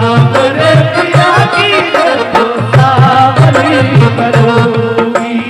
सावरे पिया की तो सावरी बनूंगी।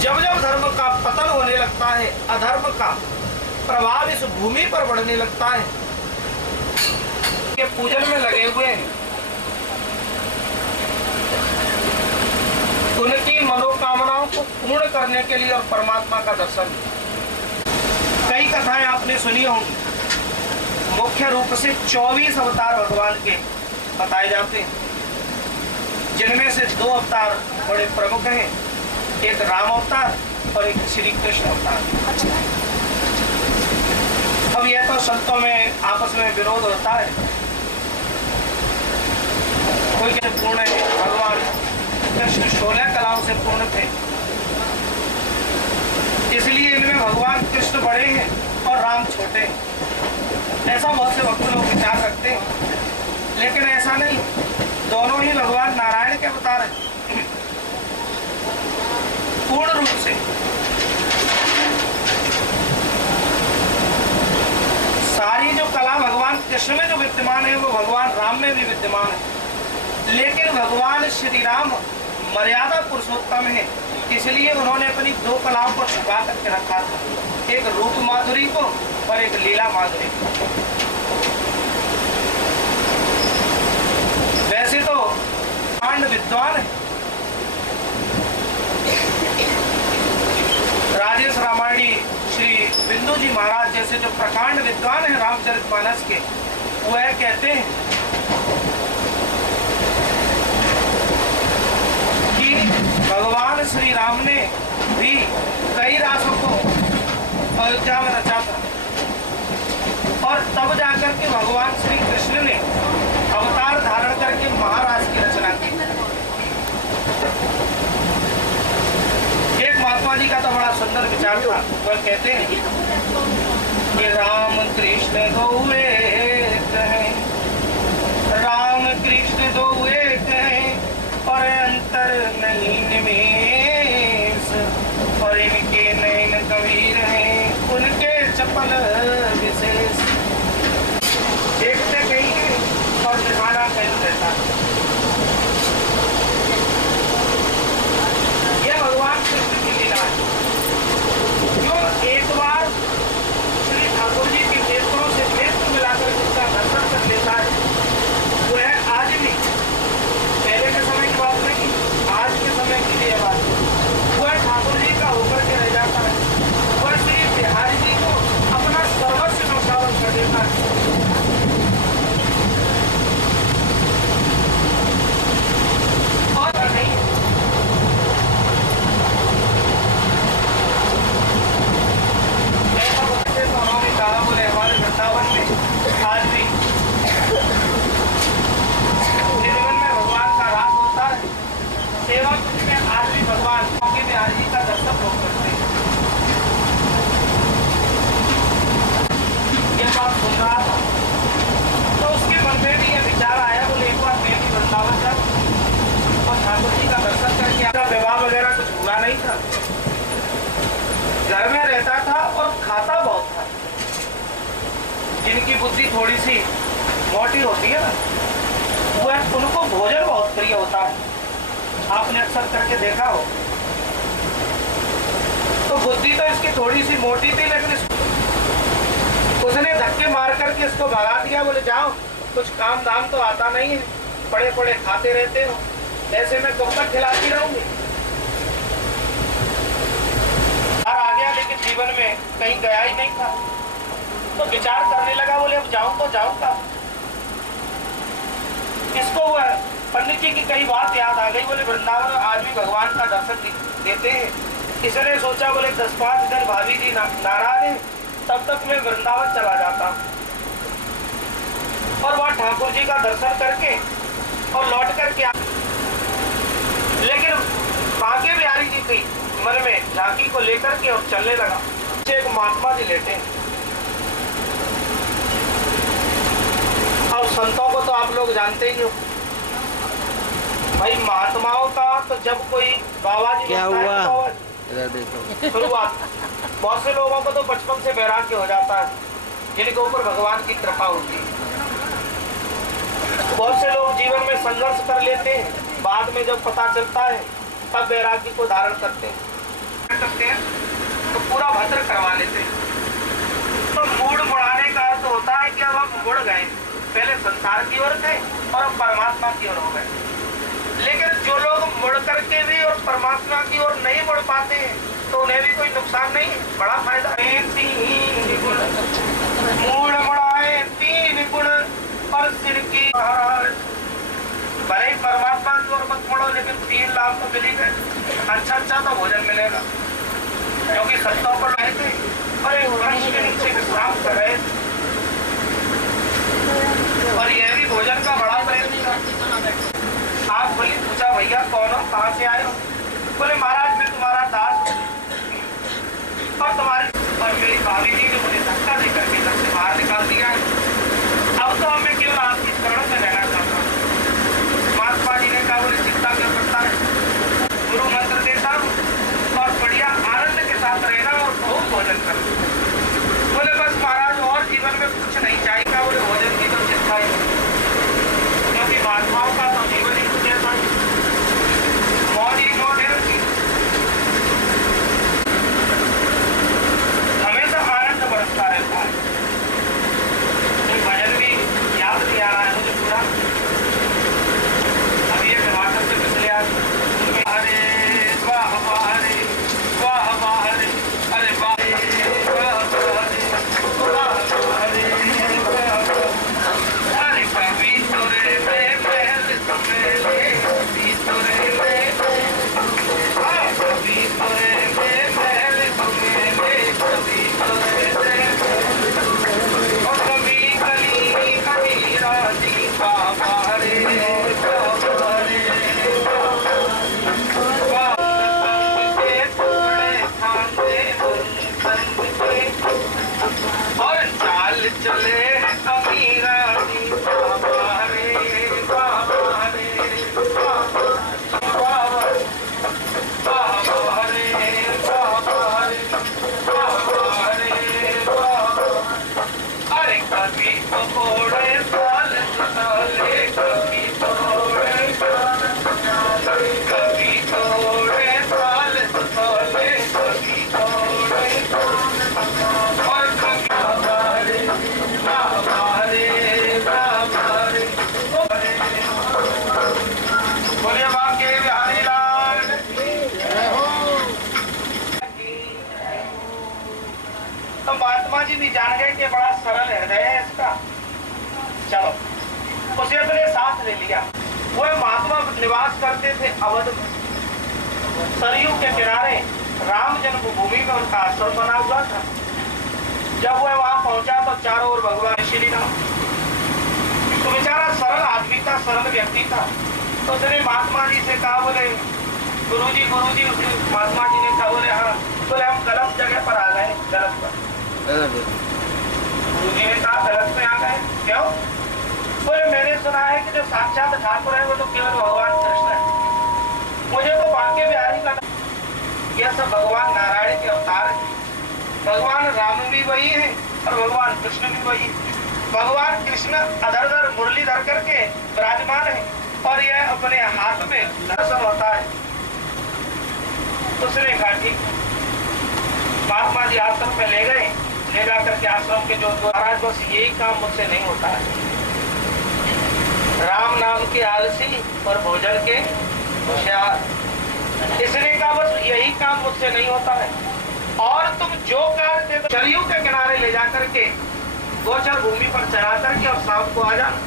जब जब धर्म का पतन होने लगता है, अधर्म का प्रभाव इस भूमि पर बढ़ने लगता है। के पूजन में लगे हुए हैं, उनकी मनोकामनाओं को पूर्ण करने के लिए और परमात्मा का दर्शन। कई कथाएं आपने सुनी होंगी। मुख्य रूप से 24 अवतार भगवान के बताए जाते हैं, जिनमें से 2 अवतार बड़े प्रमुख हैं, एक राम अवतार और एक श्री कृष्ण अवतार। अब यह तो संतों में आपस में विरोध होता है। कोई कहते पूर्ण है, भगवान कृष्ण 16 कलाओं से पूर्ण थे, इसलिए इनमें भगवान कृष्ण बड़े हैं और राम छोटे हैं। ऐसा बहुत से भक्त लोग विचार रखते हैं, लेकिन ऐसा नहीं। दोनों ही भगवान नारायण के अवतार हैं पूर्ण रूप से। सारी जो कला भगवान कृष्ण में जो विद्यमान है, वो भगवान राम में भी विद्यमान है, लेकिन भगवान श्री राम मर्यादा पुरुषोत्तम है, इसलिए उन्होंने अपनी 2 कलाओं को छुपा करके रखा था, एक रूप माधुरी को और एक लीला माधुरी को। वैसे तो प्रकांड विद्वान है, राजेश रामायणी श्री बिंदु जी महाराज जैसे जो प्रकांड विद्वान है रामचरितमानस के, वह कहते हैं कि भगवान श्री राम ने भी कई रासों को अयोध्या में रचा था और तब जाकर के भगवान श्री कृष्ण ने अवतार धारण करके महाराज की रचना की। एक महात्मा जी का तो बड़ा सुंदर विचार था। वह कहते हैं कि राम कृष्ण दो एक हैं, राम कृष्ण दो एक हैं और अंतर नहीं निमेष, और इनके नयन कबीर हैं उनके चपल विशेष। देखते कहीं हैं और दिखाना कहीं रहता है। यह भगवान कृष्ण की लीला है। जो एक बार श्री ठाकुर जी के नेत्रों से नेत्र मिलाकर जिसका दर्शन कर लेता है, वह आज भी, पहले के समय की बात नहीं, आज के समय की यह बात, वह ठाकुर जी का होकर के रह जाता है। वह श्री बिहारी जी को अपना सर्वस्व न्यौछावर कर देता है। और नहीं तो उन्होंने कहा, बोले हमारे वृंदावन में आज भी निर्मल में भगवान का रास होता है। सेवा कुंज में आज भी भगवान के बिहारी जी का दर्शन लोग करते हैं। ये बात सुन रहा था तो उसके मन में भी ये विचार आया, बोले एक बार मैं भी वृंदावन जाऊं और ठाकुर जी का दर्शन करके। आपका विवाह वगैरह कुछ हुआ नहीं था, घर में रहता था और खाता बहुत था। जिनकी बुद्धि थोड़ी सी मोटी होती है ना, वह उनको भोजन बहुत प्रिय होता है। आपने अक्सर करके देखा हो। तो बुद्धि तो इसकी थोड़ी सी मोटी थी, लेकिन उसने धक्के मार करके इसको भगा दिया। बोले जाओ, कुछ काम धाम तो आता नहीं है, पड़े पड़े खाते रहते हो, ऐसे में कब तक खिलाती रहूंगी। और आ गया, लेकिन जीवन में कहीं गया ही नहीं था। तो विचार करने लगा, बोले अब जाऊं तो जाऊं का। इसको वह पंडित जी की कई बात याद आ गई। बोले वृंदावन आज भी भगवान का दर्शन देते हैं। इसने सोचा, बोले 10-5 दिन भाभी जी नाराज है, तब तक मैं वृंदावन चला जाता और वहां ठाकुर जी का दर्शन करके और लौट करके लेकिन भाग्य बिहारी जी थी मन में झांकी को लेकर के और चलने लगा। एक महात्मा जी लेते हैं। और संतों को तो आप लोग जानते ही हो भाई, महात्माओं का तो जब कोई बाबा जी क्या हुआ इधर देखो शुरुआत, बहुत से लोगों को तो बचपन से वैराग्य हो जाता है, जिनके ऊपर भगवान की कृपा होती है। बहुत से लोग जीवन में संघर्ष कर लेते हैं, बाद में जब पता चलता है तब वैराग्य को धारण करते हैं तो पूरा भद्र करवा लेते हैं। तो मूड मुड़ाने का अर्थ होता है कि अब हम मुड़ गए, पहले संसार की ओर थे और अब परमात्मा की ओर हो गए। लेकिन जो लोग मुड़ करके भी और परमात्मा की ओर नहीं मुड़ पाते हैं तो उन्हें भी कोई नुकसान नहीं, बड़ा फायदा। 3 गुण मूड मुड़ाए 3 गुण और सिर की भले परमात्मा की ओर मत मुड़ो, लेकिन 3 लाभ तो मिली गए। अच्छा तो भोजन मिलेगा, क्योंकि सत्ता पर रहे थे और एक वृक्ष के नीचे विश्राम कर रहे थे और यह भी भोजन का बड़ा प्रेम था। आप बोली, पूछा भैया कौन हो, कहाँ से आए हो? बोले महाराज मैं तुम्हारा दास और तुम्हारी और मेरी भाभी जी ने मुझे धक्का देकर के घर से बाहर निकाल दिया है। अब तो मैं केवल आपकी शरण में रहना चाहता हूँ। महात्मा जी ने कहा, बोले चिंता क्यों करता है, गुरु मंत्र देता हूँ और बढ़िया आनंद के साथ रहना और बहुत भोजन करना। बोले बस महाराज और जीवन में कुछ नहीं चाहिए। बोले भोजन की तो चिंता ही, क्योंकि महात्माओं का तो जीवन ही कुछ ऐसा मौज ही मौज है उनकी, हमेशा आनंद बरसता रहता है। कभी थोड़े साल साले, कभी थोड़े साल साले, कभी थोड़े साल साले, कभी थोड़े और कभी हमारे हमारे हमारे बोले बाके बिहारी लाल तो महात्मा जी भी जान गए कि बड़ा सरल हृदय है इसका। चलो उसे अपने साथ ले लिया। वो महात्मा निवास करते थे अवध में, सरयू के किनारे राम जन्मभूमि में उनका आश्रम बना हुआ था। जब वह वहां पहुंचा तो चारों ओर भगवान श्री राम, तो बेचारा सरल आदमी था, सरल व्यक्ति था। तो उसने महात्मा जी से कहा, बोले गुरुजी महात्मा जी ने कहा, बोले हाँ, बोले हम गलत जगह पर आ गए, गलत पर। गुरुजी ने कहा गलत में आ गए, क्यों? बोले मैंने सुना है कि जो साक्षात ठाकुर है वो तो केवल भगवान कृष्ण है। मुझे तो बांके बिहारी का यह सब भगवान नारायण के अवतार है। भगवान राम भी वही है और भगवान कृष्ण भी वही है। भगवान कृष्ण अधर मुरली धर करके विराजमान है और यह अपने हाथ में दर्शन होता है। उसने कहा ठीक। महात्मा जी आश्रम में ले गए, ले जाकर के आश्रम के जो महाराज, बस यही काम मुझसे नहीं होता है। राम नाम के आलसी और भोजन के होशियार। इसने कहा बस यही काम मुझसे नहीं होता है और तुम जो कार्य दे दो, सरयू के किनारे ले जाकर के गोचर भूमि पर चढ़ा करके और शाम को आ जाना।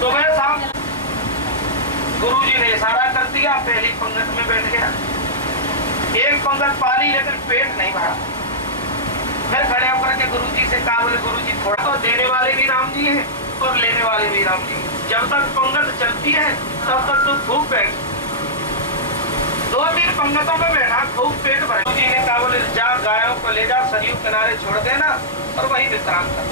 सुबह शाम गुरुजी ने इशारा कर दिया, पहली पंगत में बैठ गया। एक पंगत पाली लेकिन पेट नहीं भरा। फिर खड़े होकर के गुरुजी से कहा, बोले गुरुजी थोड़ा तो देने वाले भी राम जी हैं और लेने वाले भी राम जी। जब तक पंगत चलती है तब तक तो खूब बैठ, 2-3 पंगतों में बैठा, खूब पेट भरा। गुरुजी ने कहा, बोले जा गायों को ले जा, सरयू किनारे छोड़ देना और वही विश्राम कर।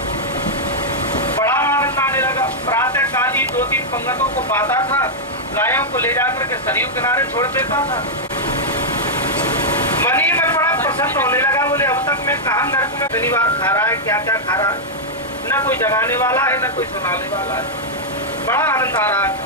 बड़ा आनंद आने लगा। प्रातः काल ही 2-3 पंगतों को पाता था, गायों को ले जाकर के सरयू किनारे छोड़ देता था। मन ही में बड़ा प्रसन्न होने लगा। बोले अब तक मैं कहा नरक में पहली बार खा रहा है, क्या क्या खा रहा है, न कोई जगाने वाला है न कोई सुनाने वाला है। बड़ा आनंद आ रहा था।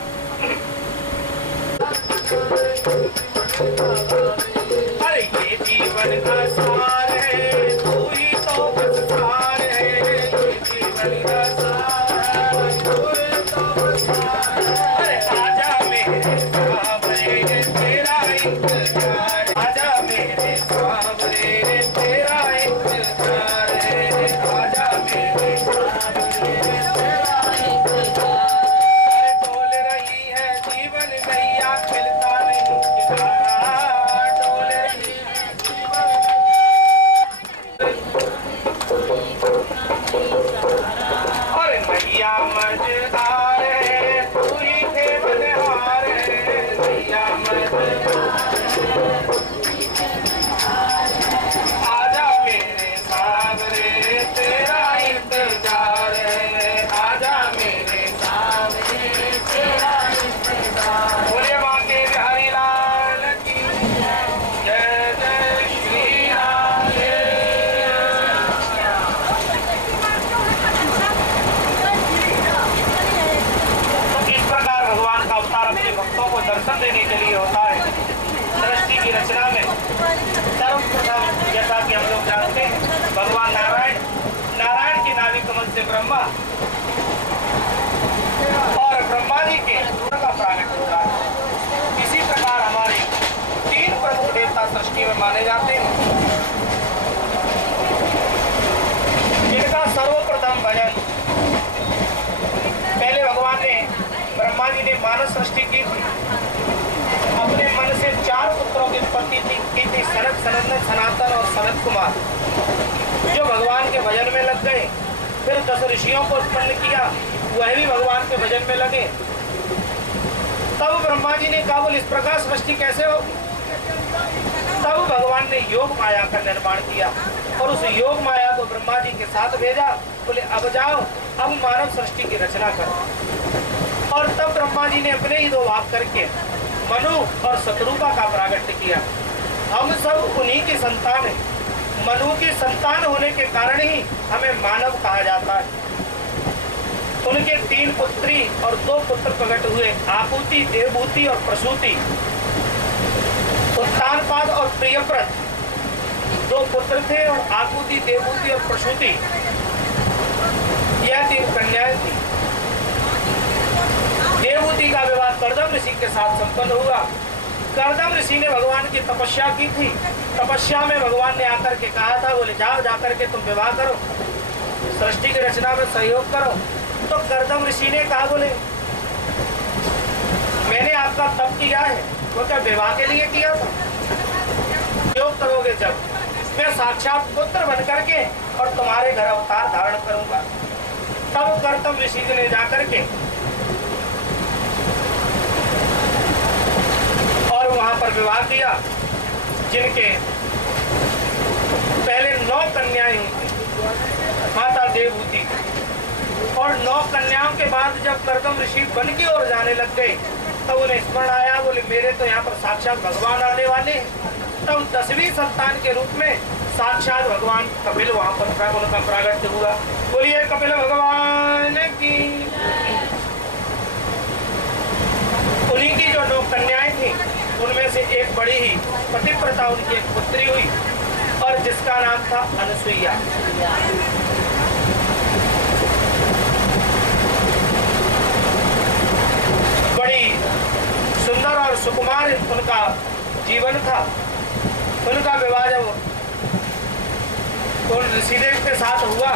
अरे ये जीवन का सार है, तू ही तो बस सार है। ये जीवन का सार है, तू ही तो बस सार है। अरे आजा मेरे सावरे तेरा इंतजार, आजा मेरे सावरे तेरा इंतजार है, आजा मेरे सावरे तेरा इंतजार। अरे डोल रही है जीवन नैया, मिलता नहीं किनारा, डोल रही है जीवन। अरे नैया मझधार है, तू ही खेवनहार है, नैया मझधार। आजा मेरे सावरे तेरा इंतजार है, आजा मेरे सावरे तेरा इंतजार। बोले बांके बिहारी लाल की जय, जय श्री राम। तो इस प्रकार भगवान का अवतार अपने भक्तों को दर्शन देने के लिए होता है। सृष्टि की रचना में सर्वप्रथम, जैसा कि हम लोग जानते हैं, भगवान नारायण के नाभि कमल से ब्रह्मा और ब्रह्मा जी के का प्रागट होता है। इसी प्रकार हमारे 3 प्रमुख देवता सृष्टि में माने जाते हैं, जिनका सर्वप्रथम भजन पहले भगवान ने, ब्रह्मा जी ने मानव सृष्टि की थी। अपने मन से 4 पुत्रों की उत्पत्ति की थी, सनत, सनंदन, सनातन और सनत कुमार, जो भगवान के भजन में लग गए। फिर 10 ऋषियों को उत्पन्न किया, वह भी भगवान के भजन में लगे। तब ब्रह्मा जी ने कहा, बोले इस प्रकार सृष्टि कैसे होगी? तब भगवान ने योग माया का निर्माण किया और उस योग माया को ब्रह्मा जी के साथ भेजा। बोले अब जाओ, अब मानव सृष्टि की रचना करो। और तब ब्रह्मा जी ने अपने ही 2 भाग करके मनु और शत्रुपा का प्रागट्य किया। हम सब उन्हीं की संतान हैं। मनु की संतान होने के कारण ही हमें मानव कहा जाता है। उनके 3 पुत्री और 2 पुत्र प्रकट हुए, आकुति, देवभूति और प्रसूति। उत्तानपाद और प्रियव्रत 2 पुत्र थे और आकुति, देवभूति और प्रसूति यह 3 कन्याएं थी। देवभूति का विवाह कर्दम ऋषि के साथ संपन्न हुआ। कर्दम ऋषि ने भगवान की तपस्या की थी। तपस्या में भगवान ने आकर के कहा था, बोले जाओ जाकर के तुम विवाह करो, सृष्टि की रचना में सहयोग करो। तो कर्दम ऋषि ने कहा, बोले मैंने आपका तप किया है, वो क्या विवाह के लिए किया था? सहयोग करोगे जब मैं साक्षात पुत्र बन करके और तुम्हारे घर अवतार धारण करूंगा। तब कर्दम ऋषि ने जाकर के और वहां पर विवाह किया, जिनके पहले 9 कन्याएं हुई माता देवभूति, और 9 कन्याओं के बाद जब कर्दम ऋषि वन की ओर जाने लग गए तब उन्हें स्मरण आया, बोले मेरे तो यहाँ पर साक्षात भगवान आने वाले हैं। तब 10वीं संतान के रूप में साक्षात भगवान कपिल वहां पर उनका प्रागट्य हुआ। बोलिए कपिल भगवान की। उन्हीं की जो 9 कन्याएं थी उनमें से एक बड़ी ही पतिव्रता उनकी एक पुत्री हुई और जिसका नाम था अनुसुईया। बड़ी सुंदर और सुकुमार उनका जीवन था। उनका विवाह जब उन ऋषिदेव के साथ हुआ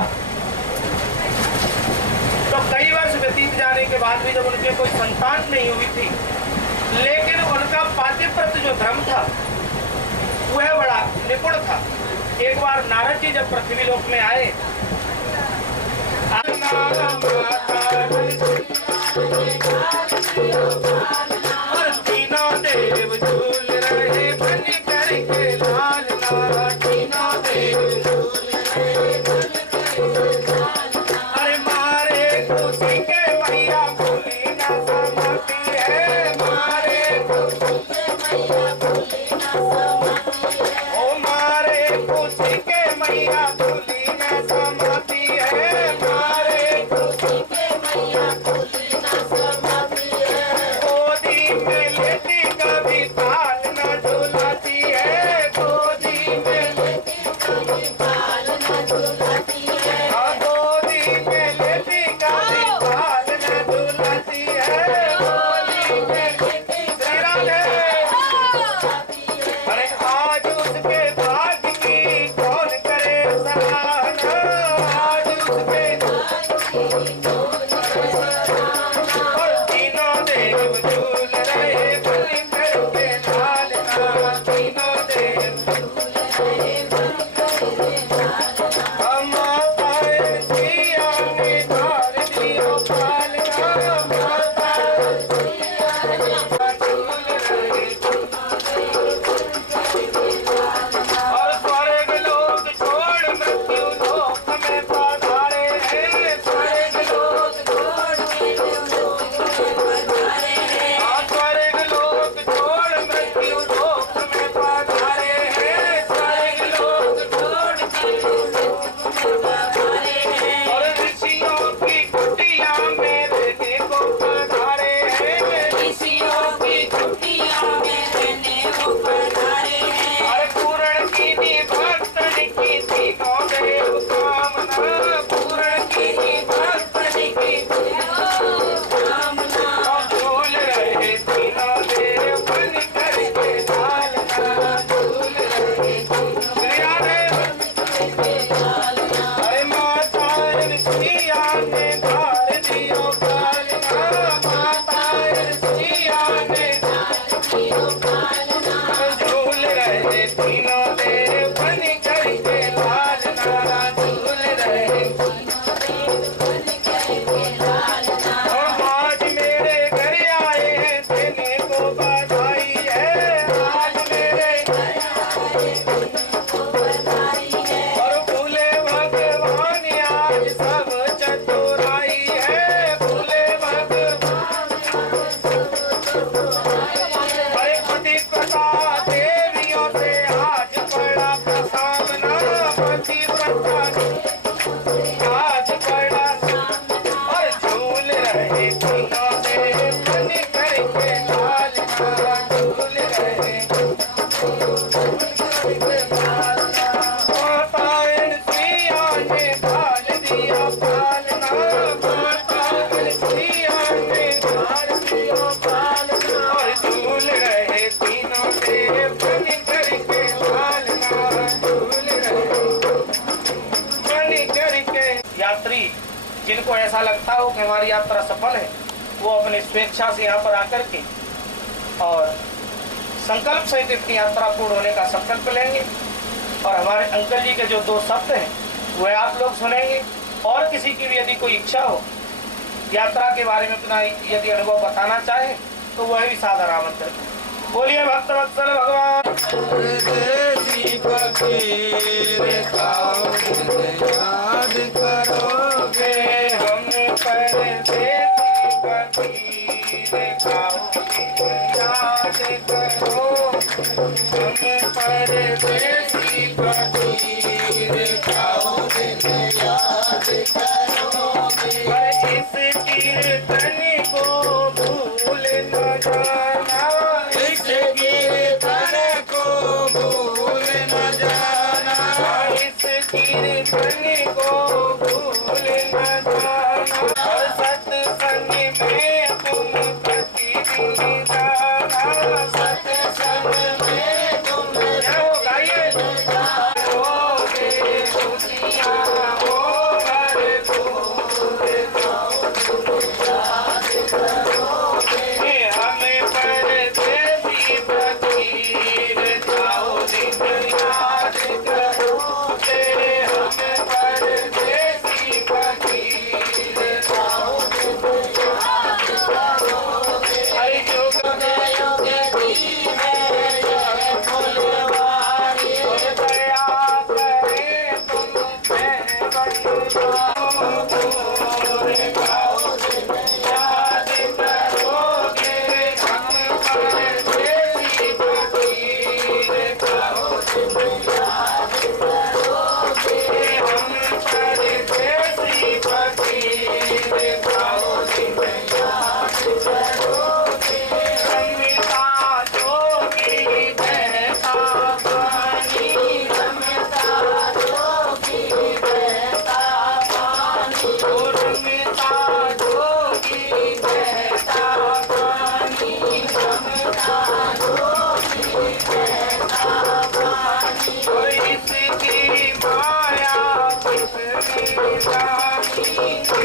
तो कई वर्ष व्यतीत जाने के बाद भी जब उनके कोई संतान नहीं हुई थी, लेकिन उनका पातिव्रत जो धर्म था वह बड़ा निपुण था। एक बार नारद जी जब पृथ्वी लोक में आए, और तीनों देव झूल रहे बन करके लाल लाल, तीनों देव झूल रहे बन करके लाल लाल। अरे मारे खुशी के मैया भूली ना समाती है, मारे खुशी के मैया भूली ना समाती है, ओ मारे खुशी के मैया भूली ना समाती है, मारे खुशी के मैया भूली ना समाती है। गोदी में लेती कभी पाल न झुलाती है, गोदी में लेती कभी पाल न झुलाती है, गोदी में लेती कभी पाल न झुलाती है, गोदी में लेती अरे आज उसके भाग्य की कौन करे सराहना, आज उसके भाग्य की कौन करे सराहना। और तीनों देव झूल रहे बलि करके लाल लाल, तीनों देव झूल रहे बलि करके लाल लाल। हम माताएं सिया ने धार दियो पाल का, माताएं सिया ने झूल रहे और स्वर्ग लोक छोड़ मृत्यु लोक में पधारे हैं, स्वर्ग लोक जिनको ऐसा लगता हो कि हमारी यात्रा सफल है, वो अपनी स्वेच्छा से यहाँ पर आकर के और संकल्प सहित अपनी यात्रा पूर्ण होने का संकल्प लेंगे। और हमारे अंकल जी के जो 2 शब्द हैं वह आप लोग सुनेंगे। और किसी की भी यदि कोई इच्छा हो यात्रा के बारे में अपना यदि अनुभव बताना चाहे तो वह भी सादर आमंत्रित है। बोलिए भक्त वत्सल भगवान। परदेसी फकीर याद करोगे, हम परदेसी फकीर याद करो, हम परदेसी फकीर याद करोगे। इस कीर्तन को भूल न जाना, इस कीर्तन को भूल न जाना, इस कीर्तन को भूल न जाना। और सत्संग में तुम प्रतिदिन जाना, सत्संग में तुम गाइए होगे खुशियाँ हो भरपूर, हमें परदेसी फकीर जाओ दिन याद करो, तेरे हमें परदेसी फकीर जाओ दिन याद करो। हरि जुग युग दी है यह फुलवारी, दया करे तुम पे याद करोगे, हम परदेसी फकीर जाओ दिन याद करोगे, हम परदेसी फकीर जाओ दिन याद करोगे। रमता जोगी बहता पानी, रमता जोगी बहता पानी, रमता जोगी बहता पानी, रमता जोगी बहता पानी। और इसकी माया किसने जानी,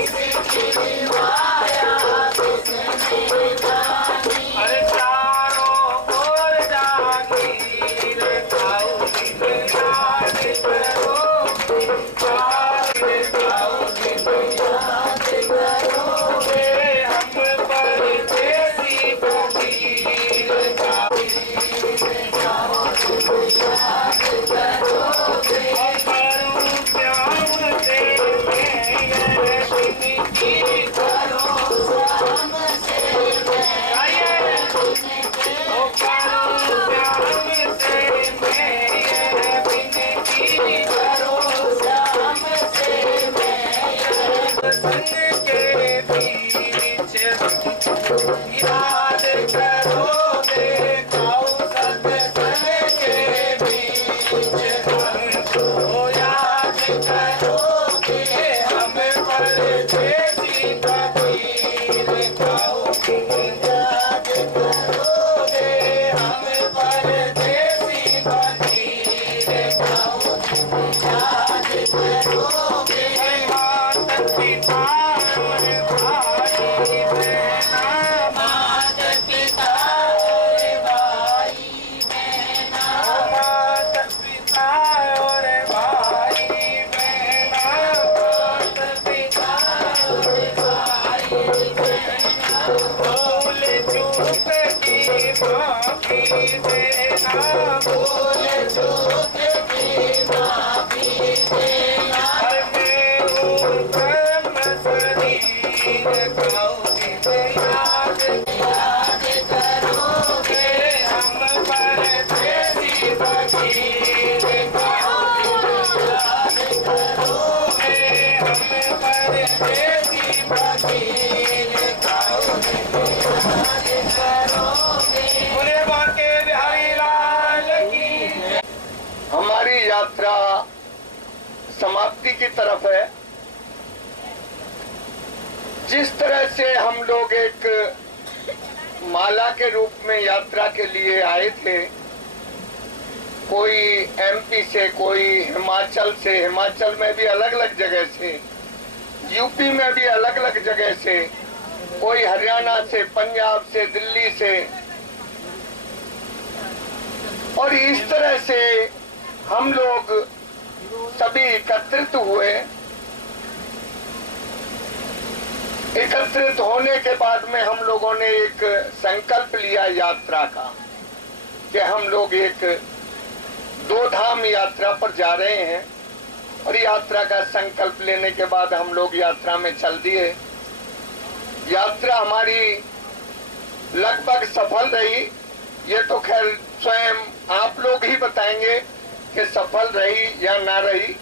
इसकी माया किसने जानी। अरे चारों ओर जागीर खाओ दिन याद करो, खाओ दिन याद करोगे, हम परदेसी फकीर जाओ दिन याद करोगे। और करूं प्यार से मैं विनती करो, शाम से गाइए। ओ करूं प्यार से मैं विनती करो, शाम से मैं संग के बीच याद करो, देखाओ सत्संग के बीच हमको याद करोगे, हम परदेसी फकीर जाओ याद करोगे, हम परदेसी फकीर जाओ याद करोगे। माता पिता और भाई बहना, माता पिता और भाई बहना, माता पिता और भाई बहना, माता पिता और भाई बहना। भूल चूक की माफी देना, भूल चूक की माफी देना। मैं हूँ ब्रह्म शरीर खाओ दिन याद करोगे, हम परदेसी फकीर खाओ दिन याद करोगे, हम परदेसी फकीर खाओ दिन याद करोगे। बोले बांके बिहारी लाल की। हमारी यात्रा समाप्ति की तरफ है। जिस तरह से हम लोग एक माला के रूप में यात्रा के लिए आए थे, कोई एमपी से, कोई हिमाचल से, हिमाचल में भी अलग अलग जगह से यूपी में भी अलग अलग जगह से, कोई हरियाणा से, पंजाब से, दिल्ली से, और इस तरह से हम लोग सभी एकत्रित हुए। एकत्रित होने के बाद में हम लोगों ने एक संकल्प लिया यात्रा का कि हम लोग एक 2 धाम यात्रा पर जा रहे हैं। और यात्रा का संकल्प लेने के बाद हम लोग यात्रा में चल दिए। यात्रा हमारी लगभग सफल रही। ये तो खैर स्वयं आप लोग ही बताएंगे कि सफल रही या ना रही,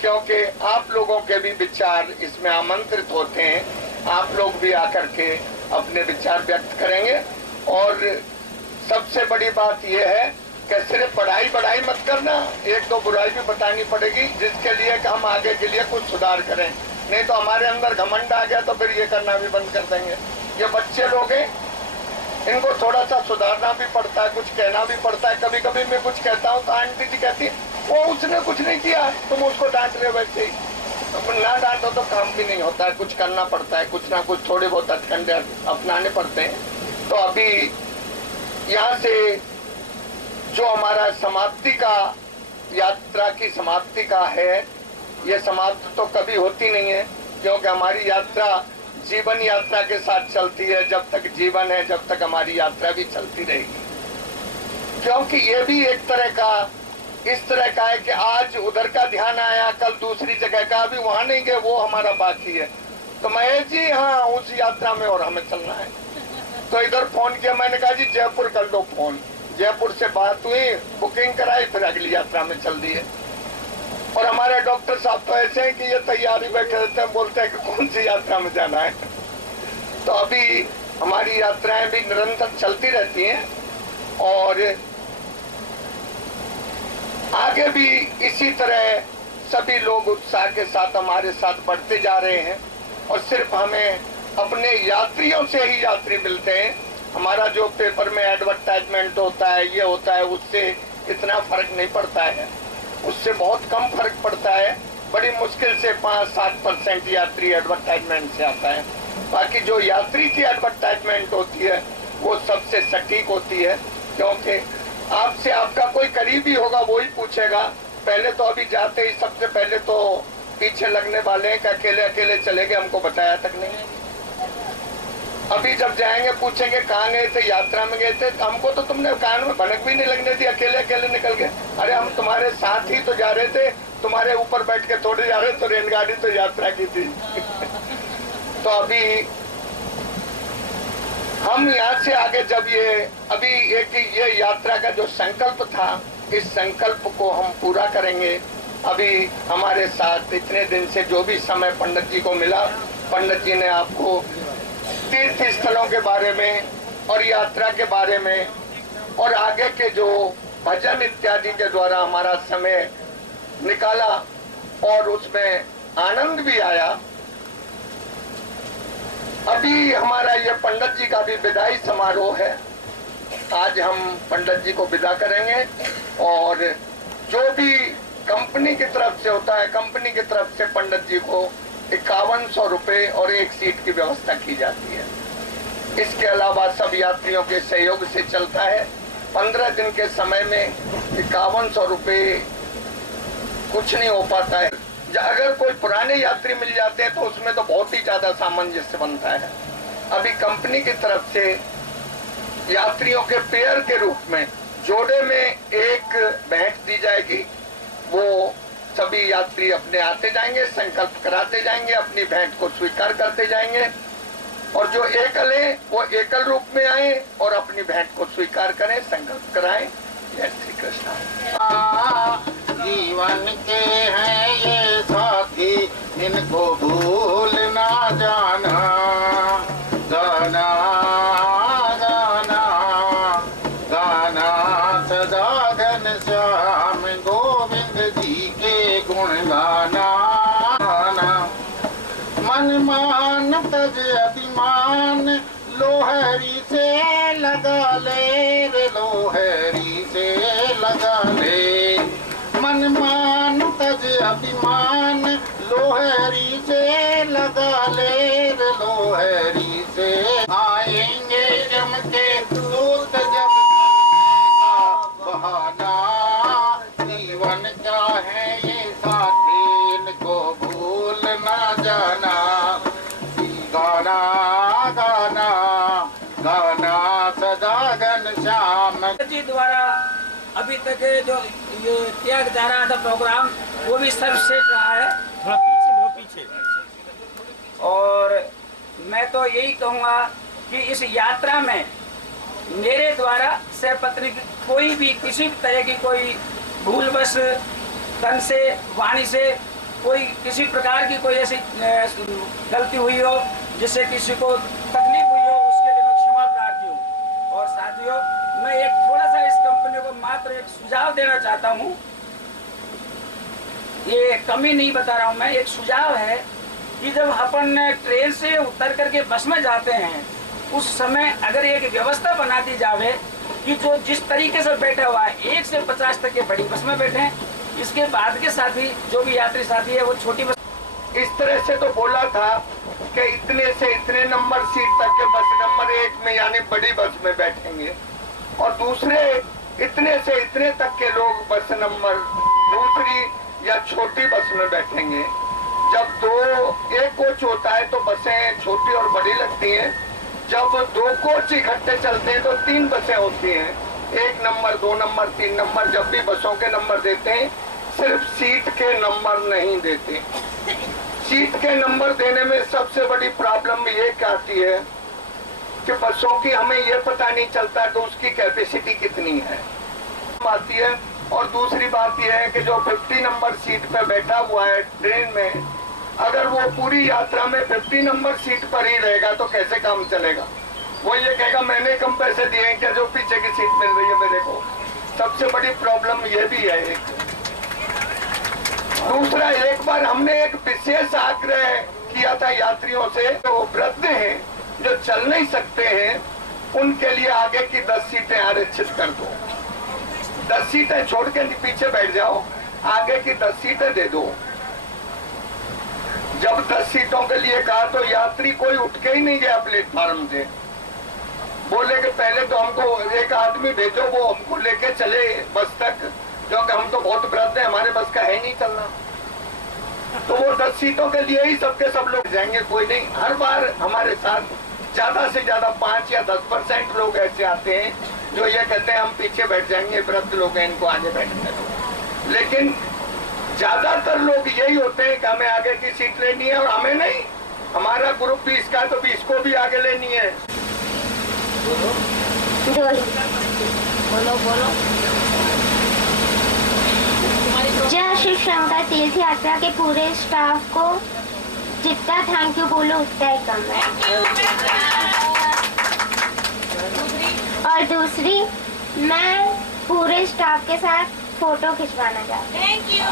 क्योंकि आप लोगों के भी विचार इसमें आमंत्रित होते हैं। आप लोग भी आकर के अपने विचार व्यक्त करेंगे। और सबसे बड़ी बात यह है कि सिर्फ पढ़ाई मत करना, 1-2 बुराई भी बतानी पड़ेगी, जिसके लिए कि हम आगे के लिए कुछ सुधार करें। नहीं तो हमारे अंदर घमंड आ गया तो फिर ये करना भी बंद कर देंगे। ये बच्चे लोग हैं, इनको थोड़ा सा सुधारना भी पड़ता है, कुछ कहना भी पड़ता है। कभी कभी मैं कुछ कहता हूँ तो आंटी जी कहती है वो उसने कुछ नहीं किया, तुम उसको डांट रहे हो। वैसे ही ना डांटो तो काम भी नहीं होता है, कुछ करना पड़ता है, कुछ ना कुछ थोड़े बहुत हथकंडे अपनाने पड़ते हैं। तो अभी यहाँ से जो हमारा समाप्ति का, यात्रा की समाप्ति का है, ये समाप्त तो कभी होती नहीं है, क्योंकि हमारी यात्रा जीवन यात्रा के साथ चलती है। जब तक जीवन है, जब तक हमारी यात्रा भी चलती रहेगी। क्योंकि ये भी एक तरह का, इस तरह का है कि आज उधर का ध्यान आया, कल दूसरी जगह का, अभी वहां नहीं गए, वो हमारा बाकी है। तो महेश जी हाँ, उस यात्रा में और हमें चलना है। तो इधर फोन किया, मैंने कहा जी जयपुर कर दो फोन। जयपुर से बात हुई, बुकिंग कराई, फिर अगली यात्रा में चल दिए। और हमारे डॉक्टर साहब तो ऐसे हैं कि ये तैयारी बैठे रहते हैं, बोलते हैं कि कौन सी यात्रा में जाना है। तो अभी हमारी यात्राएं भी निरंतर चलती रहती हैं और आगे भी इसी तरह सभी लोग उत्साह के साथ हमारे साथ बढ़ते जा रहे हैं। और सिर्फ हमें अपने यात्रियों से ही यात्री मिलते हैं। हमारा जो पेपर में एडवर्टाइजमेंट होता है, ये होता है, उससे इतना फर्क नहीं पड़ता है, उससे बहुत कम फर्क पड़ता है। बड़ी मुश्किल से 5-7% यात्री एडवर्टाइजमेंट से आता है। बाकी जो यात्री की एडवर्टाइजमेंट होती है वो सबसे सटीक होती है, क्योंकि आपसे आपका कोई करीबी होगा वो ही पूछेगा। पहले तो अभी जाते ही सबसे पहले तो पीछे लगने वाले हैं कि अकेले अकेले चले गए, हमको बताया तक नहीं। अभी जब जाएंगे पूछेंगे कहाँ गए थे, यात्रा में गए थे, हमको तो तुमने कान में भनक भी नहीं लगने दी, अकेले अकेले निकल गए। अरे हम तुम्हारे साथ ही तो जा रहे थे, तुम्हारे ऊपर बैठ के थोड़े जा रहे, तो रेलगाड़ी तो यात्रा की थी। तो अभी हम यहाँ से आगे जब ये अभी ये यात्रा का जो संकल्प था, इस संकल्प को हम पूरा करेंगे। अभी हमारे साथ इतने दिन से जो भी समय पंडित जी को मिला, पंडित जी ने आपको तीर्थ स्थलों के बारे में और यात्रा के बारे में और आगे के जो भजन इत्यादि के द्वारा हमारा समय निकाला और उसमें आनंद भी आया। अभी हमारा ये पंडित जी का भी विदाई समारोह है। आज हम पंडित जी को विदा करेंगे और जो भी कंपनी की तरफ से होता है, कंपनी की तरफ से पंडित जी को 5100 रुपए और एक सीट की व्यवस्था की जाती है। इसके अलावा सब यात्रियों के सहयोग से चलता है। 15 दिन के समय में 5100 रुपए कुछ नहीं हो पाता है। अगर कोई पुराने यात्री मिल जाते हैं तो उसमें तो बहुत ही ज्यादा सामंजस्य बनता है। अभी कंपनी की तरफ से यात्रियों के पेयर के रूप में जोड़े में एक भेंट दी जाएगी। वो सभी यात्री अपने आते जाएंगे, संकल्प कराते जाएंगे, अपनी भेंट को स्वीकार करते जाएंगे। और जो एकल है वो एकल रूप में आए और अपनी भेंट को स्वीकार करें, संकल्प कराएं। जय श्री कृष्ण। जीवन के हैं ये साथी, इनको भूल ना जाना। गाना गाना गाना सदा घनश्याम गोविंद जी के गुण गाना। मन मान तज अभिमान, लोहरी से लगा ले रे, लोहरी से लगा ले। मन मान तज अभिमान, लोहरी से लगा ले रे लोहरी से आएंगे जम के दूत जब बहाना जीवन क्या है ये साथी इनको भूल ना जाना गाना गाना गाना सदा घनश्याम जी द्वारा अभी तक जो ये किया जा रहा था प्रोग्राम वो भी सर्वश्रेष्ठ रहा है। थोड़ा पीछे और मैं तो यही कहूँगा कि इस यात्रा में मेरे द्वारा सहपत्नी की कोई भी किसी भी तरह की कोई भूलवश तन से वाणी से कोई किसी प्रकार की कोई ऐसी गलती हुई हो जिससे किसी को तकलीफ हुई हो उसके लिए मैं क्षमा प्रार्थी हूँ। और साथियों मैं एक थोड़ा सा इस कंपनी को मात्र एक सुझाव देना चाहता हूँ। ये कमी नहीं बता रहा हूँ मैं, एक सुझाव है कि जब अपन ट्रेन से उतर करके बस में जाते हैं उस समय अगर एक व्यवस्था बना दी जावे कि जो जिस तरीके से बैठा हुआ है 1 से 50 तक के बड़ी बस में बैठे, इसके बाद के साथी जो भी यात्री साथी है वो छोटी बस। इस तरह से तो बोला था कि इतने से इतने नंबर सीट तक के बस नंबर 1 में यानी बड़ी बस में बैठेंगे और दूसरे इतने से इतने तक के लोग बस नंबर दूसरी या छोटी बस में बैठेंगे। जब एक कोच होता है तो बसें छोटी और बड़ी लगती हैं। जब 2 कोच इकट्ठे चलते हैं तो 3 बसें होती हैं, 1 नंबर 2 नंबर 3 नंबर। जब भी बसों के नंबर देते हैं सिर्फ सीट के नंबर नहीं देते। सीट के नंबर देने में सबसे बड़ी प्रॉब्लम ये आती है कि बसों की हमें ये पता नहीं चलता कि उसकी कैपेसिटी कितनी है आती है। और दूसरी बात यह है कि जो 50 नंबर सीट पे बैठा हुआ है ट्रेन में, अगर वो पूरी यात्रा में 50 नंबर सीट पर ही रहेगा तो कैसे काम चलेगा। वो ये कहेगा मैंने कम पैसे दिए हैं क्या जो पीछे की सीट मिल रही है मेरे को। सबसे बड़ी प्रॉब्लम ये भी है। दूसरा, एक बार हमने एक विशेष आग्रह किया था यात्रियों से, वो वृद्ध हैं जो चल नहीं सकते हैं उनके लिए आगे की 10 सीटें आरक्षित कर दो। 10 सीटें छोड़ के पीछे बैठ जाओ, आगे की 10 सीटें दे दो। जब 10 सीटों के लिए कहा तो यात्री कोई उठ के ही नहीं गया प्लेटफार्म से। बोले कि पहले तो हमको एक आदमी भेजो वो हमको लेके चले बस तक, क्योंकि हम तो बहुत वृद्ध हैं, हमारे बस का है नहीं चलना। तो वो 10 सीटों के लिए ही सबके सब लोग जाएंगे, कोई नहीं। हर बार हमारे साथ ज्यादा से ज्यादा 5 या 10% लोग ऐसे आते हैं जो ये कहते हैं हम पीछे बैठ जाएंगे, वृद्ध लोग हैं इनको आगे बैठने दो। लेकिन ज्यादातर लोग यही होते हैं कि हमें आगे की सीट लेनी है और हमें नहीं, हमारा ग्रुप 20 का तो 20 को भी आगे लेनी है। बोलो। जय श्री शंकर तीर्थ यात्रा के पूरे स्टाफ को जितना थैंक यू बोलो उतना ही कम है। और दूसरी, मैं पूरे स्टाफ के साथ फोटो खिंचवाना चाहती हूँ। Thank you.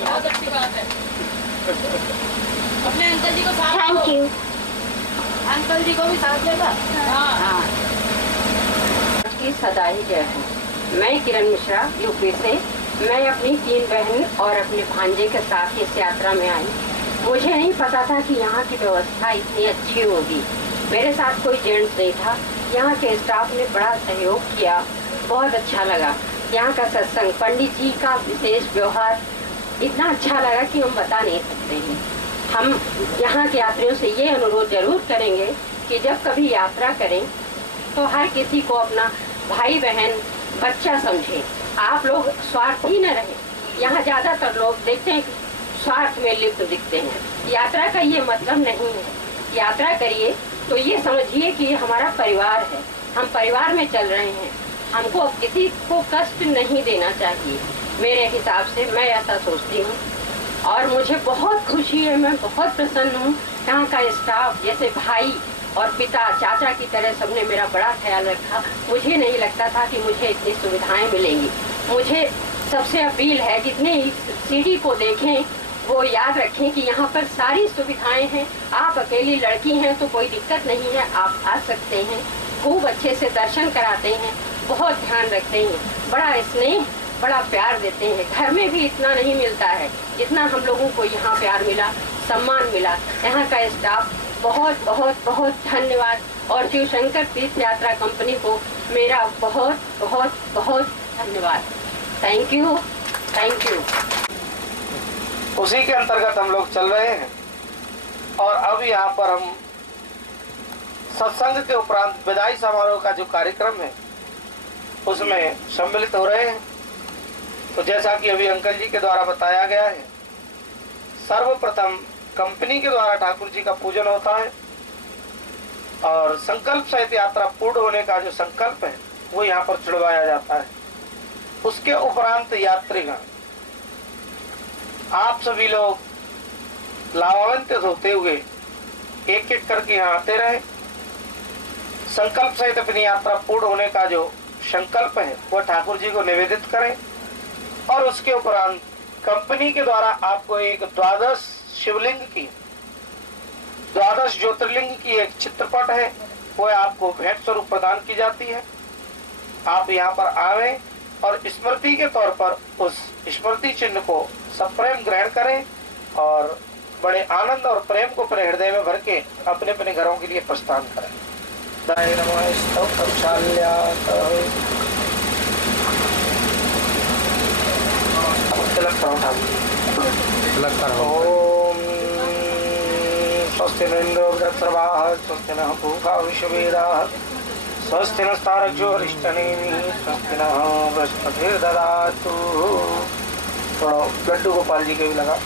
बहुत अच्छी बात है। अपने अंकल जी को साथ थैंक यू। अंकल जी को भी साथ लेगा। हाँ। की सदा ही जय हो। मैं किरण मिश्रा यूपी से। मैं अपनी 3 बहन और अपने भांजे के साथ इस यात्रा में आई। मुझे नहीं पता था कि यहाँ की व्यवस्था इतनी अच्छी होगी। मेरे साथ कोई जेंट्स नहीं था। यहाँ के स्टाफ ने बड़ा सहयोग किया, बहुत अच्छा लगा। यहाँ का सत्संग, पंडित जी का विशेष व्यवहार इतना अच्छा लगा कि हम बता नहीं सकते हैं। हम यहाँ के यात्रियों से ये अनुरोध जरूर करेंगे कि जब कभी यात्रा करें तो हर किसी को अपना भाई बहन बच्चा समझें। आप लोग स्वार्थी न रहें। यहाँ ज्यादातर लोग देखते हैं स्वार्थ में लिप्त दिखते हैं। यात्रा का ये मतलब नहीं है। यात्रा करिए तो ये समझिए कि ये हमारा परिवार है, हम परिवार में चल रहे हैं। हमको अब किसी को कष्ट नहीं देना चाहिए। मेरे हिसाब से मैं ऐसा सोचती हूँ और मुझे बहुत खुशी है। मैं बहुत प्रसन्न हूँ। यहाँ का स्टाफ जैसे भाई और पिता चाचा की तरह सबने मेरा बड़ा ख्याल रखा। मुझे नहीं लगता था कि मुझे इतनी सुविधाएं मिलेंगी। मुझे सबसे अपील है जितने सीढ़ी को देखें वो याद रखें कि यहाँ पर सारी सुविधाएं हैं। आप अकेली लड़की हैं तो कोई दिक्कत नहीं है, आप आ सकते हैं। खूब अच्छे से दर्शन कराते हैं, बहुत ध्यान रखते हैं, बड़ा स्नेह बड़ा प्यार देते हैं। घर में भी इतना नहीं मिलता है जितना हम लोगों को यहाँ प्यार मिला, सम्मान मिला। यहाँ का स्टाफ बहुत बहुत बहुत धन्यवाद। और शिव शंकर तीर्थ यात्रा कंपनी को मेरा बहुत बहुत बहुत धन्यवाद। Thank you, thank you. उसी के अंतर्गत हम लोग चल रहे हैं और अब यहाँ पर हम सत्संग के उपरांत विदाई समारोह का जो कार्यक्रम है उसमें सम्मिलित हो रहे हैं। तो जैसा कि अभी अंकल जी के द्वारा बताया गया है, सर्वप्रथम कंपनी के द्वारा ठाकुर जी का पूजन होता है और संकल्प सहित यात्रा पूर्ण होने का जो संकल्प है वो यहाँ पर चढ़वाया जाता है। उसके उपरांत यात्रीगण आप सभी लोग लाभान्वित होते हुए एक एक करके यहाँ आते रहे। संकल्प सहित अपनी यात्रा पूर्ण होने का जो संकल्प है वह ठाकुर जी को निवेदित करें और उसके उपरांत कंपनी के द्वारा आपको एक 12 शिवलिंग की 12 ज्योतिर्लिंग की एक चित्रपट है वो आपको भेंट स्वरूप प्रदान की जाती है। आप यहाँ पर आवे और स्मृति के तौर पर उस स्मृति चिन्ह को सप्रेम ग्रहण करें और बड़े आनंद और प्रेम को अपने हृदय में भर के अपने अपने घरों के लिए प्रस्थान करें। ओम स्वस्ति न इंद्रो वृत्रवाः स्वस्ति नः पूषा विश्ववेदाः स्वस्ति नस्तारक्षो अरिष्टनेमिः स्वस्ति नः बृहस्पतिर्ददातु। थोड़ा लड्डू गोपाल जी के भी लगा।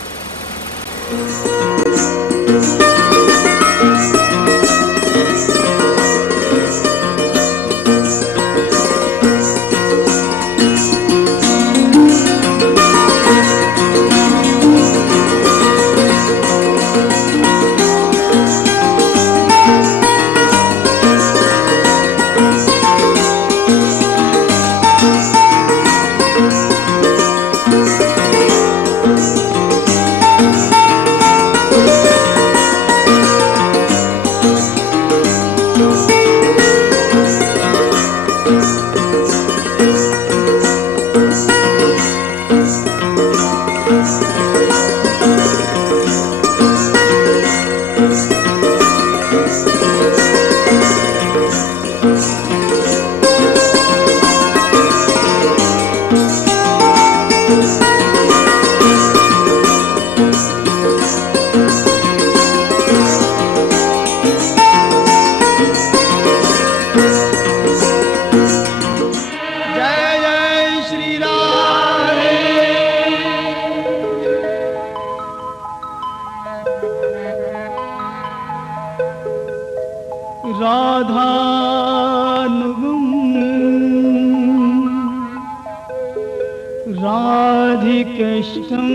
राधिकेष्टम्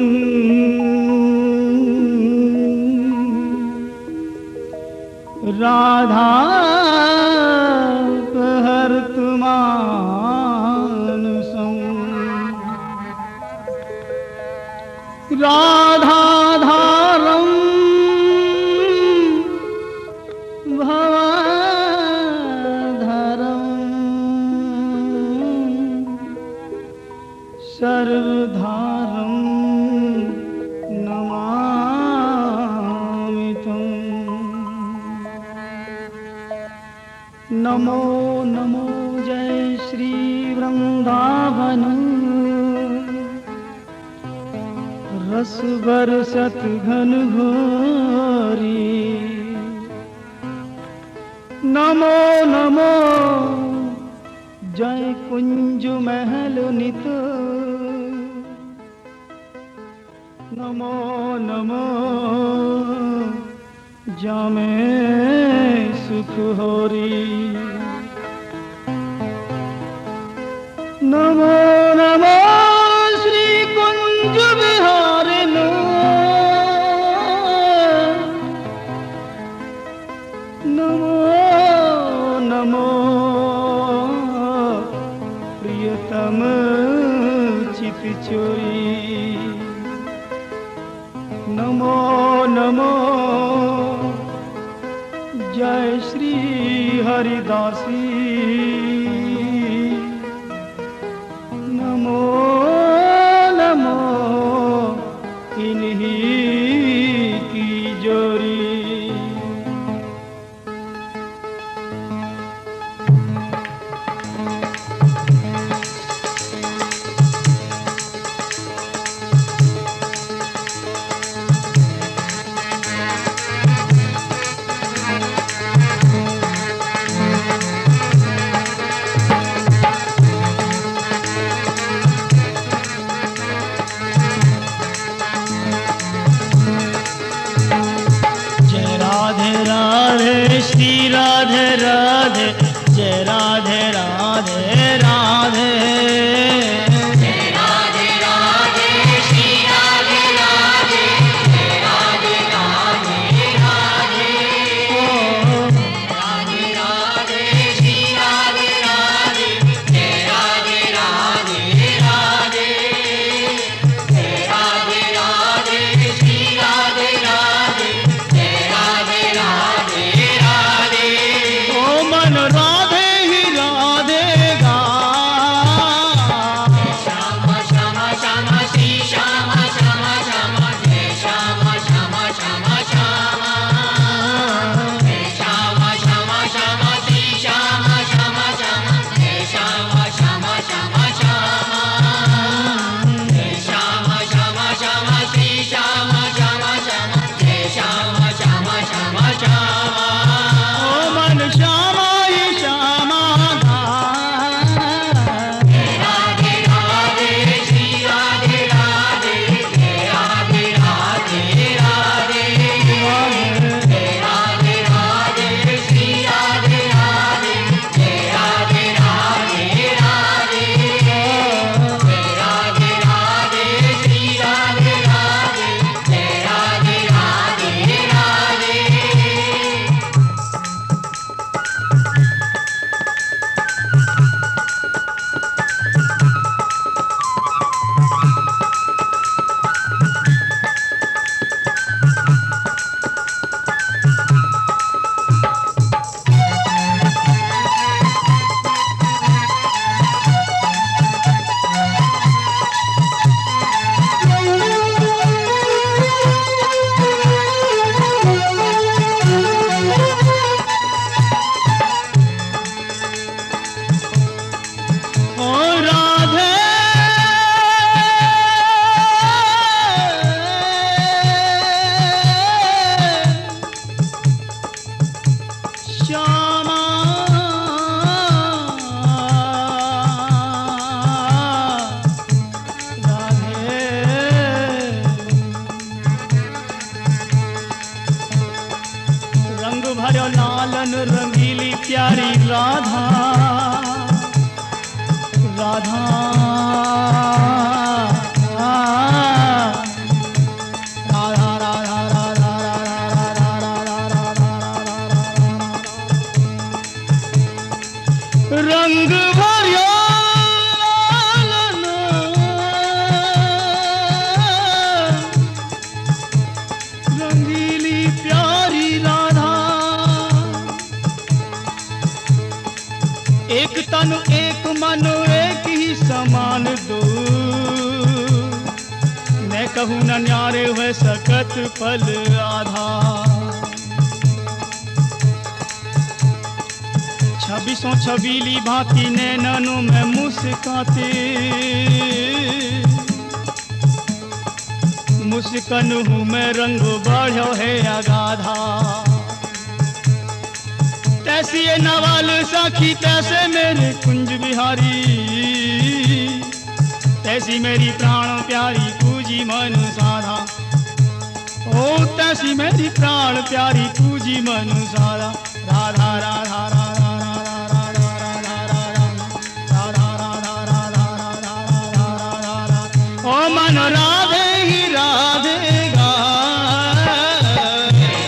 राधापहर्तु मानसम् राधाधारम् सर्वधारं नमामि तम्। नमो नमो जय श्री वृंदावन रस बरसत घन घोरी। नमो नमो जय कुंज महल नित। नमो नमो जामे सुख होरी। नमो नमो श्री कुंज बिहारिनो। नमो नमो प्रियतम चित चोरी। नमो नमो जय श्री हरिदासी। नमो राधे राधे श्री राधे राधे जय राधे राधे राधे रंगीली प्यारी राधा राधा रंग भरियो रंगीली प्यारी राधा एक तन एक मन एक ही समान दो मैं कहूँ न न्यारे हुए सकत फल आधा छब्बीसों छबीली भांति नैनों में मुस्काते मुस्कन हूँ मैं रंग बढ़ो है अगाधा तैसी ये नवाल साखी तैसे मेरे कुंज बिहारी तैसी मेरी प्राण प्यारी पूजी मन साधा ओ तैसी मेरी प्राण प्यारी पूजी मन साधा राधा राधा राधा ओ मन राधे ही राधे गा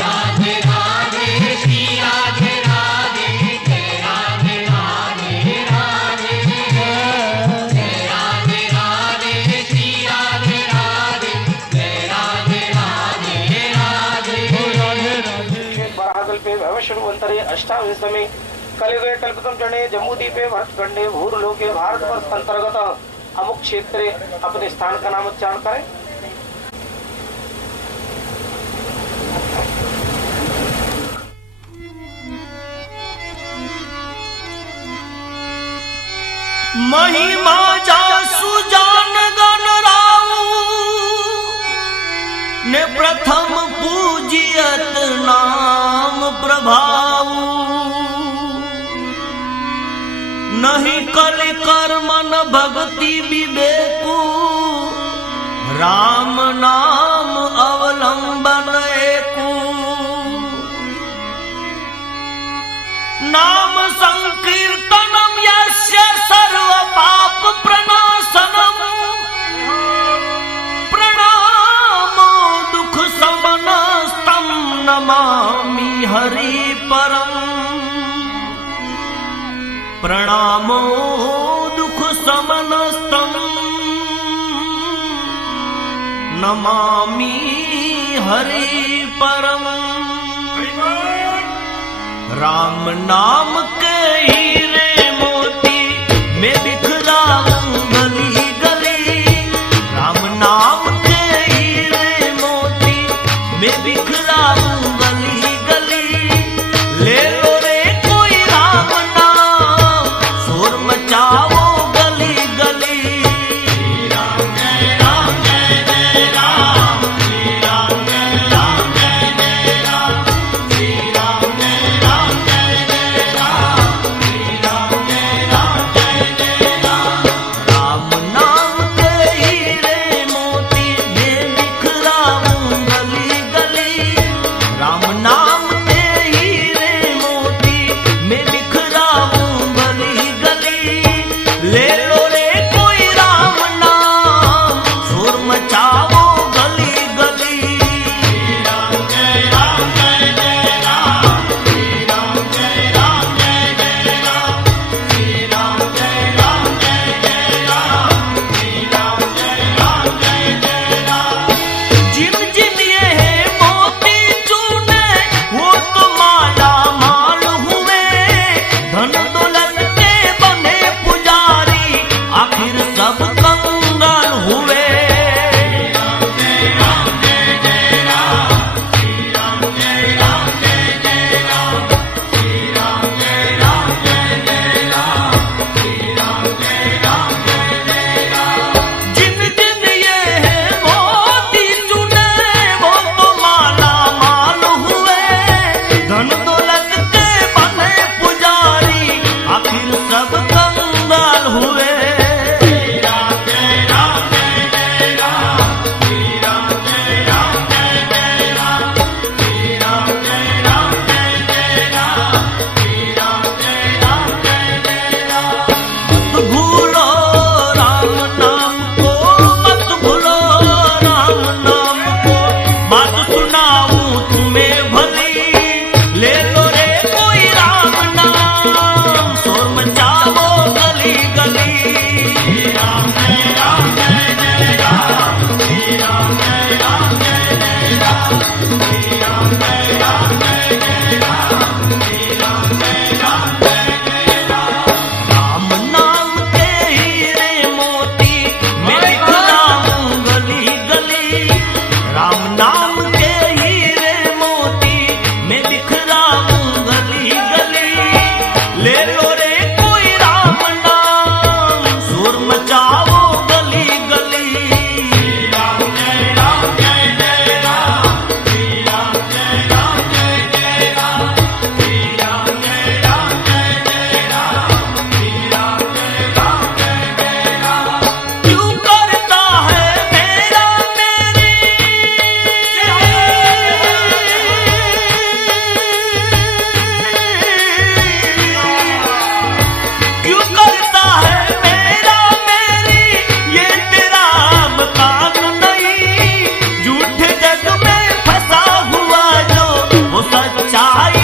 राधे राधे श्री राधे राधे जय राधे राधे राधे जय राधे राधे श्री राधे राधे जय राधे राधे राधे राधे बरागल्पे भविष्यवन्तरे अष्टाविंशमे कलियुगे कल्पितं जने जम्बूद्वीपे भरतखंडे भूर्लोके भारतवर्ष अंतर्गत अमुक क्षेत्रे अपने स्थान का नाम उच्चारण करें। महिमा जासु जान गण राऊ ने प्रथम पूजियत नाम प्रभाऊ नहीं कलि कर्म न भक्ति विवेकु राम नाम अवलंबन एकु हरि परम प्रणामो दुख समनस्तम नमामि हरि परम। राम नाम के हीरे मोती मैं बिखराऊं गली गली। राम नाम के हीरे मोती मैं बिखराऊं गली गली। ले लो रे कोई राम नाम शोर मचाओ गली गली। श्री राम जय राम जय जय राम। श्री राम जय राम जय जय राम। श्री राम जय राम जय जय राम। श्री राम जय राम जय जय राम। राम नाम के हीरे मोती मैं बिखराऊं गली गली। राम नाम के हीरे मोती मैं बिखराऊं गली गली। ले लो रे कोई राम नाम शोर मचाओ गली गली। श्री राम जय राम जय जय राम। श्री राम जय राम जय जय राम। श्री राम जय राम जय जय राम। श्री राम जय राम जय जय राम। जिन जिन ये मोती चूने वो तो माला माल हुए। धन दौलत के बने पुजारी आखिर सब कंगाल हुए। श्री राम जय राम जय जय राम। श्री राम जय राम जय जय राम। श्री राम जय राम जय जय राम। श्री राम जय राम जय जय राम। जिन जिन ये मोती चुने वो तो माला माल हुए। धन दौलत के बने पुजारी आखिर सब कंगाल हुए। श्री राम जय राम जय जय राम। श्री राम जय राम जय जय राम। श्री राम जय राम जय जय राम। श्री राम जय राम जय जय राम। मत भूलो राम नाम को, मत भूलो राम नाम को। बात सुनाऊं तुम्हें भली। ले लो रे कोई राम नाम शोर मचाओ गली गली। श्री राम जय राम जय जय राम। श्री राम जय राम जय जय राम। श्री राम जय राम जय जय राम। श्री राम जय राम जय जय राम। राम नाम के हीरे मोती मैं बिखराऊं गली गली। राम नाम के हीरे मोती मैं बिखराऊं गली गली। ले लो रे कोई राम नाम शोर मचाओ गली गली। श्री राम जय राम जय जय राम। श्री राम जय राम जय जय राम। श्री राम जय राम जय जय राम। श्री राम जय राम जय जय राम। क्यों करता है मेरा मेरी क्यों करता है मेरा मेरी ये तेरा मकान नहीं। झूठे जग में फंसा हुआ जो वो सच्चाई